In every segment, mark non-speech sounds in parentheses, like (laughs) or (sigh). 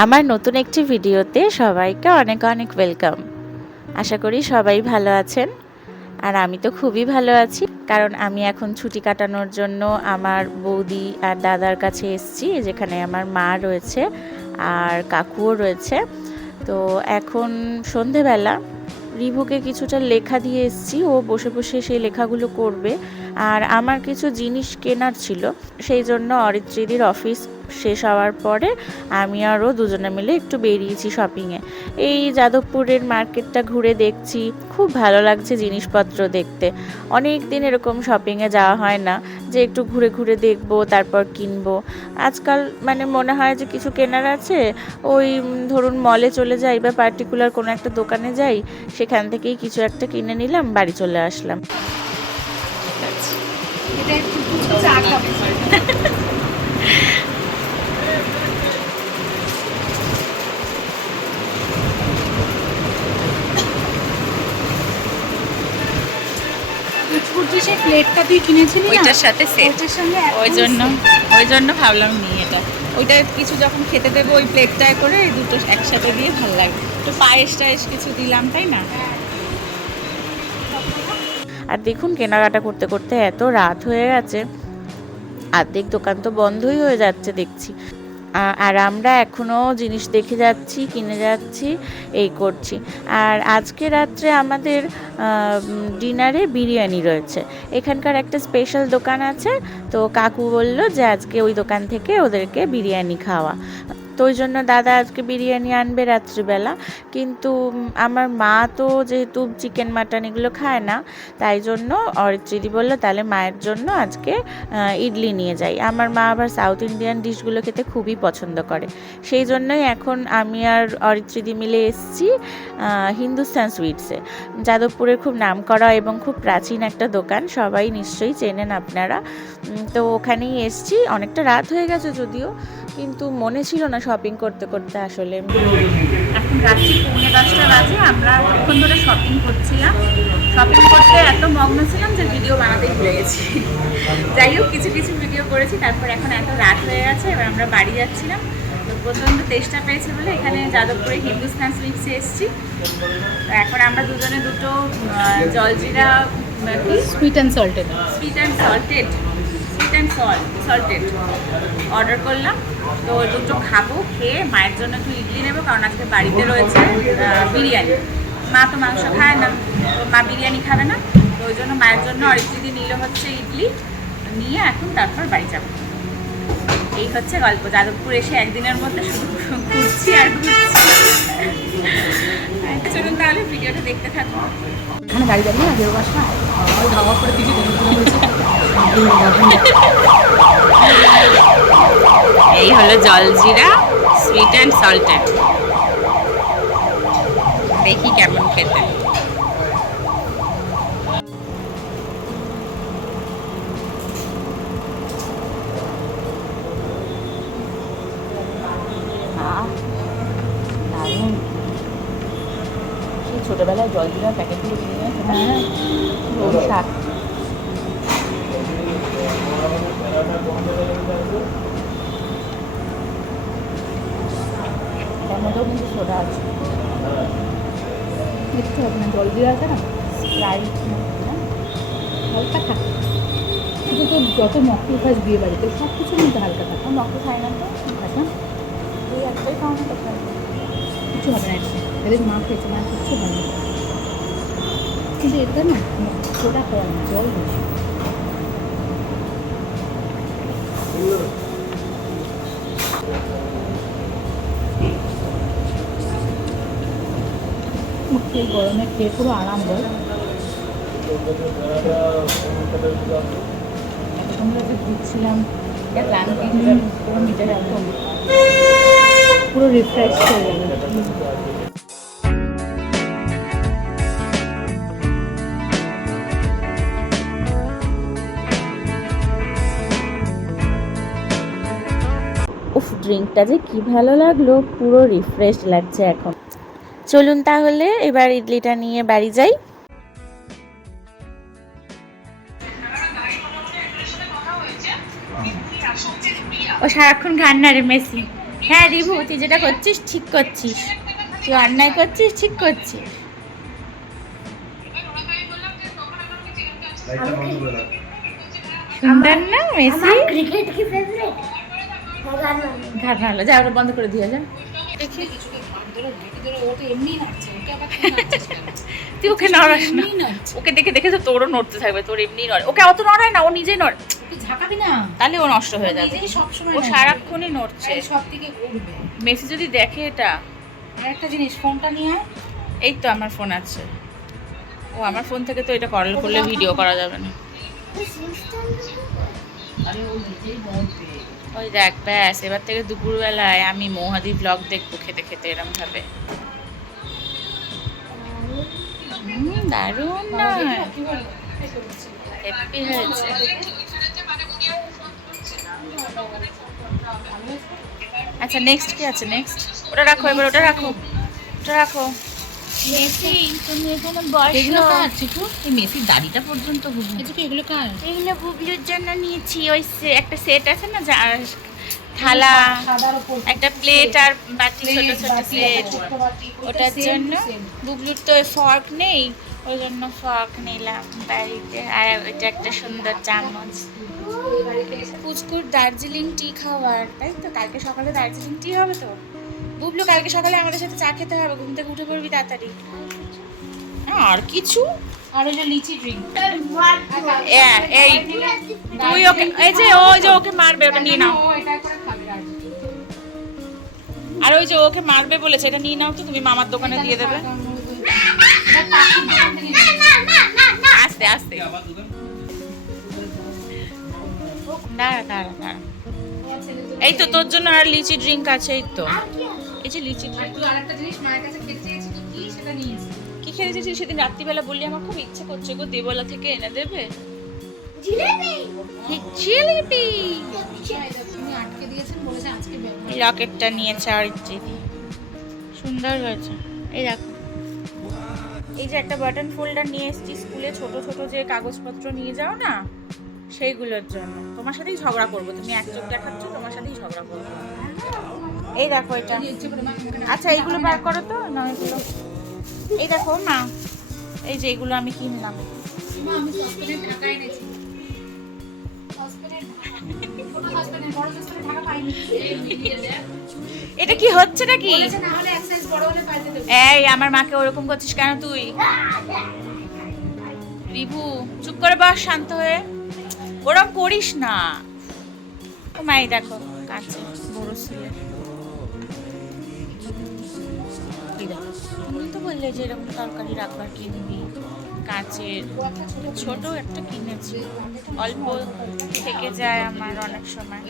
আমার নতুন একটি ভিডিওতে সবাইকে অনেক অনেক ওয়েলকাম আশা করি সবাই ভালো আছেন। আর আমি তো খুবই ভালো আছি, কারণ আমি এখন ছুটি কাটানোর জন্য আমার বৌদি আর দাদার কাছে এসেছি, যেখানে আমার মা রয়েছে আর কাকুও রয়েছে। তো এখন সন্ধেবেলা, রিভুকে কিছুটা লেখা দিয়ে এসেছি, ও বসে বসে সেই লেখাগুলো করবে। আর আমার কিছু জিনিস কেনার ছিল, সেই জন্য অরিত্রিদির অফিস শেষ হওয়ার পরে আমি আরও দুজনে মিলে একটু বেরিয়েছি শপিংয়ে এই যাদবপুরের মার্কেটটা ঘুরে দেখছি খুব ভালো লাগছে জিনিসপত্র দেখতে। অনেক দিন এরকম শপিংয়ে যাওয়া হয় না যে একটু ঘুরে ঘুরে দেখব তারপর কিনবো। আজকাল মানে মনে হয় যে কিছু কেনার আছে ওই ধরুন মলে চলে যাই বা পার্টিকুলার কোনো একটা দোকানে যাই সেখান থেকেই কিছু একটা কিনে নিলাম বাড়ি চলে আসলাম (laughs) এটা একটু কিছু চা খাবে কুচকুচি সেই প্লেটটা তুই কিনেছিলি ওইটার সাথে সেট ওইটার সঙ্গে ওই জন্য ওই জন্য ভাবলাম নিই এটা। ওইটা কিছু যখন খেতে দেবো ওই প্লেটটায় করে এই দুটো একসাথে দিয়ে ভালো লাগবে। একটু পায়েস টায়েস কিছু দিলাম তাই না? আর দেখুন কেনাকাটা করতে করতে এত রাত হয়ে গেছে। অর্ধেক দোকান তো বন্ধই হয়ে যাচ্ছে দেখছি। আর আমরা এখনও জিনিস দেখে যাচ্ছি, কিনে যাচ্ছি, এই করছি। আর আজকে রাত্রে আমাদের ডিনারে বিরিয়ানি রয়েছে। এখানকার একটা স্পেশাল দোকান আছে, তো কাকু বলল যে আজকে ওই দোকান থেকে ওদেরকে বিরিয়ানি খাওয়া। তো ওই জন্য দাদা আজকে বিরিয়ানি আনবে রাত্রিবেলা। কিন্তু আমার মা তো যেহেতু চিকেন, মাটন এগুলো খায় না, তাই জন্য অরিত্রিদি বলল, তাহলে মায়ের জন্য আজকে ইডলি নিয়ে যাই। আমার মা আবার সাউথ ইন্ডিয়ান ডিশগুলো খেতে খুবই পছন্দ করে। সেই জন্যই এখন আমি আর অরিত্রিদি মিলে এসেছি হিন্দুস্তান সুইটসে যাদবপুরের খুব নামকরা এবং খুব প্রাচীন একটা দোকান, সবাই নিশ্চয়ই চেনেন আপনারা। তো ওখানেই এসছি। অনেকটা রাত হয়ে গেছে যদিও। কিন্তু মনে ছিল না শপিং করতে করতে আসলে। এখন রাত্রি পৌনে দশটা বাজে আমরা অনেকক্ষণ ধরে শপিং করছিলাম। শপিং করতে এত মগ্ন ছিলাম যে ভিডিও বানাতেই ভুলে গেছি। যাই হোক কিছু কিছু ভিডিও করেছি তারপর এখন এত রাত হয়ে গেছে এবার আমরা বাড়ি যাচ্ছিলাম। তো প্রচণ্ড তেষ্টা পেয়েছে বলে এখানে যাদবপুরে হিন্দুস্তান সুইটসে এসেছি। এখন আমরা দুজনে দুটো জলজিরা কি? Sweet and salted sweet and salted sweet and salt salted order করলাম। তো দুটো খাব, খেয়ে মায়ের জন্য একটু ইডলি নেব, কারণ আজকে বাড়িতে রয়েছে বিরিয়ানি। মা তো মাংস খায় না, তো মা বিরিয়ানি খাবে না, তো ওই জন্য মায়ের জন্য অরিত্রিদি নিল হচ্ছে ইডলি। নিয়ে এখন তারপর বাড়ি যাব। এই হচ্ছে গল্প। যাদবপুর এসে একদিনের মধ্যে শুধু ঘুরছি আর ঘুরছি। চলুন তাহলে ভিডিওটা দেখতে থাকব এখানে গাড়ি না? করে (laughs) এই হলো জলজিরা সুইট অ্যান্ড সল্টেড দেখি কেমন খেতে। ছোটবেলায় জলজিরার প্যাকেটগুলো কিনে নিয়ে খেতাম না? ওই শাক তার মধ্যেও কিন্তু সোডা আছে। দেখতে হবে না জল দিয়ে আছে না? স্প্রাইট হালকা থাকে। শুধু তো যত মক্কেল খাস বিয়ে বাড়িতে সব কিছু কিন্তু হালকা থাকে। মক্কে খাই না তো? খাস না? তুই একটাই খাও না কোথায় কিছু হবে না। এদের মা খেয়েছে মা কিচ্ছু হবে না। কিন্তু এটা না সোডা কম জল বেশি। এই গরমে খেয়ে পুরো আরাম বল এতক্ষণ যে ঘুরছিলাম ক্লান্তি পুরো মিটে একদম পুরো রিফ্রেশ হয়ে উফ ড্রিঙ্কটা যে কি ভালো লাগল পুরো রিফ্রেশ লাগছে এখন। চলুন তাহলে এবার ইডলিটা নিয়ে বাড়ি যাই। ও সারাক্ষণ ঘান্না রে মেসি। হ্যাঁ রিভু তুই যেটা করছিস ঠিক করছিস। তুই অন্যায় করছিস ঠিক করছিস। লাইটটা বন্ধ করে সুন্দর না মেসি? ক্রিকেট কি ফেভারিট ঘাট নাড়লো যা ওটা বন্ধ করে দিয়ে যা। দেখি। (laughs) তুই ওকে নড়াস না। ওকে দেখে দেখে তো তোরও নড়তে থাকবে তোর এমনি নড়ে। ওকে অত নড়ায় না ও নিজেই নড়ে। ঝাঁকাবি না। তাহলে ও নষ্ট হয়ে যাবে। ও সারাক্ষণই নড়ছে। সব দিকে উঠবে মেসি যদি দেখে এটা। আর একটা জিনিস ফোনটা নিয়ে। এই তো আমার ফোন আছে। ও আমার ফোন থেকে তো এটা কল করলে ভিডিও করা যাবে না। আরে ও নিজেই নড়বে ওই দেখ, ব্যাস, এবার থেকে দুপুরবেলায় আমি মহাদি ব্লগ দেখব খেতে খেতে এরম ভাবে দারুণ হয়েছে। আচ্ছা নেক্সট কি আছে নেক্সট ওটা রাখো, এবার ওটা রাখো ওটা রাখো। মেসি তুমি এখানে এগুলো কার? চিকু এই মেসির দাড়িটা পর্যন্ত চিকু এগুলো কার? এগুলো বুবলুর জন্য নিয়েছি। ওই সে- একটা সেট আছে না যা থালা একটা প্লেট আর বাটি ছোট ছোট প্লেট। ওটার জন্য বুবলুর তো ফর্ক নেই ওই জন্য ফর্ক নিলাম বাড়িতে। আর ওইটা একটা সুন্দর চামচ। পুচকুর দার্জিলিং টি খাওয়ার তাই তো? কালকে সকালে দার্জিলিং টি হবে তো? বুবলু কালকে সকালে আমাদের সাথে চা খেতে হবে ঘুম থেকে উঠে পড়বি তাড়াতাড়ি। আর কিছু? আর ওই যে লিচি ড্রিঙ্ক এই তুই ওকে এই যে ওই যে ওকে মারবে ওটা নিয়ে নাও। ও এটা করে খাবে আর আর ওই যে ওকে মারবে বলেছে এটা নিয়ে নাও তো তুমি মামার দোকানে দিয়ে দেবে। আস্তে আস্তে। দাঁড়া দাঁড়া দাঁড়া। এই তো তোর জন্য আর লিচি ড্রিঙ্ক আছে এই তো। এই লিচি তুই আরেকটা জিনিস মায়ের কাছে খেতে চেয়েছিলি কি সেটা নিয়ে কি খেতে চেয়েছিস সেদিন রাত্রিবেলা বললি আমার খুব ইচ্ছে করছে গো দেবলা থেকে এনে দেবে। জিলিপি। তুমি আটকে দিয়েছেন বলেছে আজকে রকেটটা নিয়েছে আর দিদি সুন্দর হয়েছে। এই দেখো। এই যে একটা বাটন ফোল্ডার নিয়ে এসেছি স্কুলে ছোট ছোট যে কাগজপত্র নিয়ে যাও না সেইগুলোর জন্য। তোমার সাথেই ঝগড়া করব। তুমি এক চোখ দেখাচ্ছ তোমার সাথেই ঝগড়া করব। এই দেখো এটা। মা আচ্ছা এইগুলো বার করো তো না এগুলো। এই দেখো না। এই যে এগুলো আমি কিনলাম। মা, এটা কি হচ্ছে নাকি? এই আমার মাকে ওরকম করছিস কেন তুই? রিভু চুপ করে বস শান্ত হয়ে। ওরম করিস না। ও মাই দেখো কাছে বড় ছেলে। বললে যে এরকম তরকারি রাখবার কিনবি কাঁচের ছোট একটা কিনেছি। অল্প থেকে যায় আমার অনেক সময়।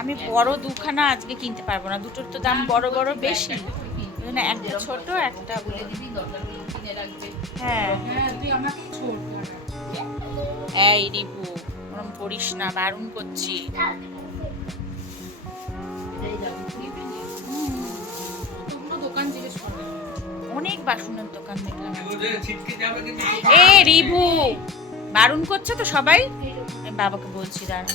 আমি বড় দুখানা আজকে কিনতে পারব না। দুটোর তো দাম বড় বড় বেশি। ওই জন্য একটা ছোট, একটা হ্যাঁ। এই রিপু, ওরম করিস না, বারণ করছি। বাসনের দোকান দেখলাম। এ রিভু বারণ করছে তো সবাই? বাবাকে বলছি দাঁড়া।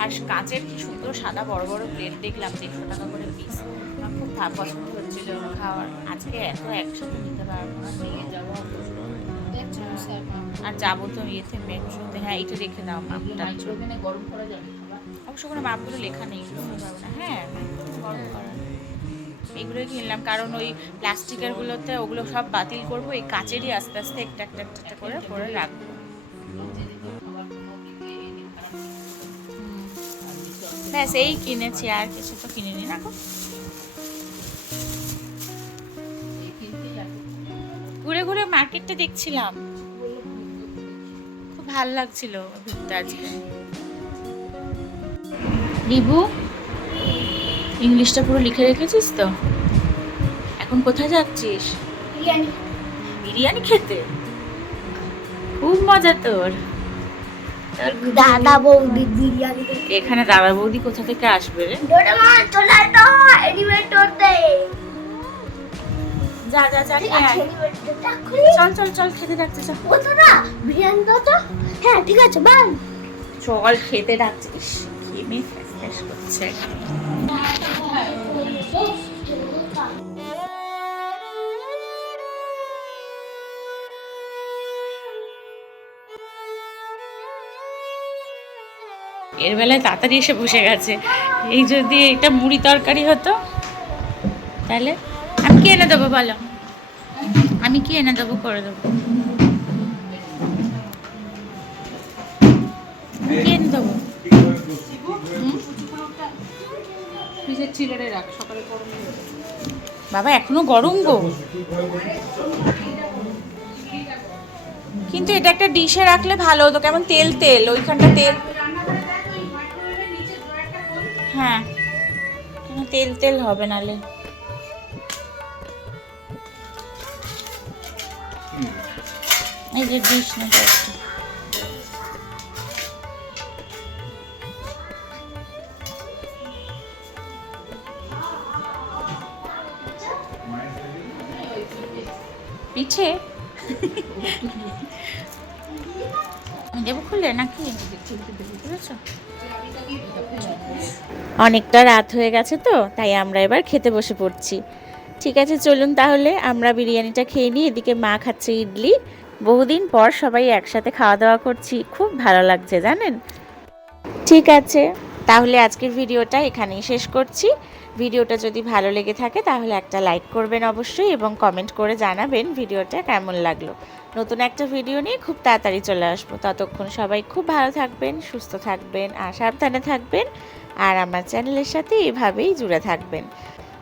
আর কাঁচের কি সুন্দর সাদা বড় বড় প্লেট দেখলাম দেড়শো টাকা করে পিস আমার খুব ভাব পছন্দ হচ্ছিল খাওয়ার। আজকে এত একসাথে নিতে পারব না নিয়ে যাব আর যাব তো ইয়েতে মেট্রোতে। হ্যাঁ এটা রেখে দাও মাপটা। গরম করা যাবে অবশ্য কোনো মাপগুলো লেখা নেই হ্যাঁ গরম করা। এগুলোই কিনলাম কারণ ওই প্লাস্টিকের গুলোতে ওগুলো সব বাতিল করব, এই কাচেরই আস্তে আস্তে একটা একটা একটা করে করে রাখব। ব্যাস, এই কিনেছি, আর কিছু তো কিনিনি না গো। ঘুরে ঘুরে মার্কেটটা দেখছিলাম খুব ভালো লাগছিল ঘুরতে আজকে রিবু ইংলিশটা পুরো লিখে রেখেছিস তো? এখন কোথায় যাচ্ছিস? বিরিয়ানি বিরিয়ানি খেতে? খুব মজা তোর। দাদা বৌদি বিরিয়ানি এখানে দাদা বৌদি কোথা থেকে আসবে রে? যা যা খেয়ে চল চল চল খেতে যাচ্ছে চল। না বিরিয়ানি দাও তো। হ্যাঁ ঠিক আছে বাই চল খেতে ডাকছে ইস, ফ্যাস করছে। এর বেলায় তাড়াতাড়ি এসে বসে গেছে। এই যদি এটা মুড়ি তরকারি হতো, তাহলে আমি কি এনে দেবো বলো? আমি কি এনে দেবো করে দেবো? কি এনে দেবো? ফ্রিজের চিলারে রাখ, সকালে গরম বাবা, এখনও গরম গো। কিন্তু এটা একটা ডিশে রাখলে ভালো হতো, কেমন তেল তেল, ওইখানটা তেল। হ্যাঁ তেল তেল হবে নালে। এই যে ডিশ না একটা পিঠে দেবো খুলে নাকি? অনেকটা রাত হয়ে গেছে তো, তাই আমরা এবার খেতে বসে পড়ছি। ঠিক আছে, চলুন তাহলে, আমরা বিরিয়ানিটা খেয়ে নিই, এদিকে মা খাচ্ছে ইডলি। বহুদিন পর সবাই একসাথে খাওয়া দাওয়া করছি, খুব ভালো লাগছে, জানেন? ঠিক আছে। তাহলে আজকের ভিডিওটা এখানেই শেষ করছি। ভিডিওটা যদি ভালো লেগে থাকে তাহলে একটা লাইক করবেন অবশ্যই এবং কমেন্ট করে জানাবেন ভিডিওটা কেমন লাগল। নতুন একটা ভিডিও নিয়ে খুব তাড়াতাড়ি চলে আসব। ততক্ষণ সবাই খুব ভালো থাকবেন, সুস্থ থাকবেন আর সাবধানে থাকবেন আর আমার চ্যানেলের সাথে এভাবেই জুড়ে থাকবেন।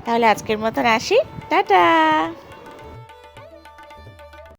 তাহলে আজকের মতন আসি। টাটা!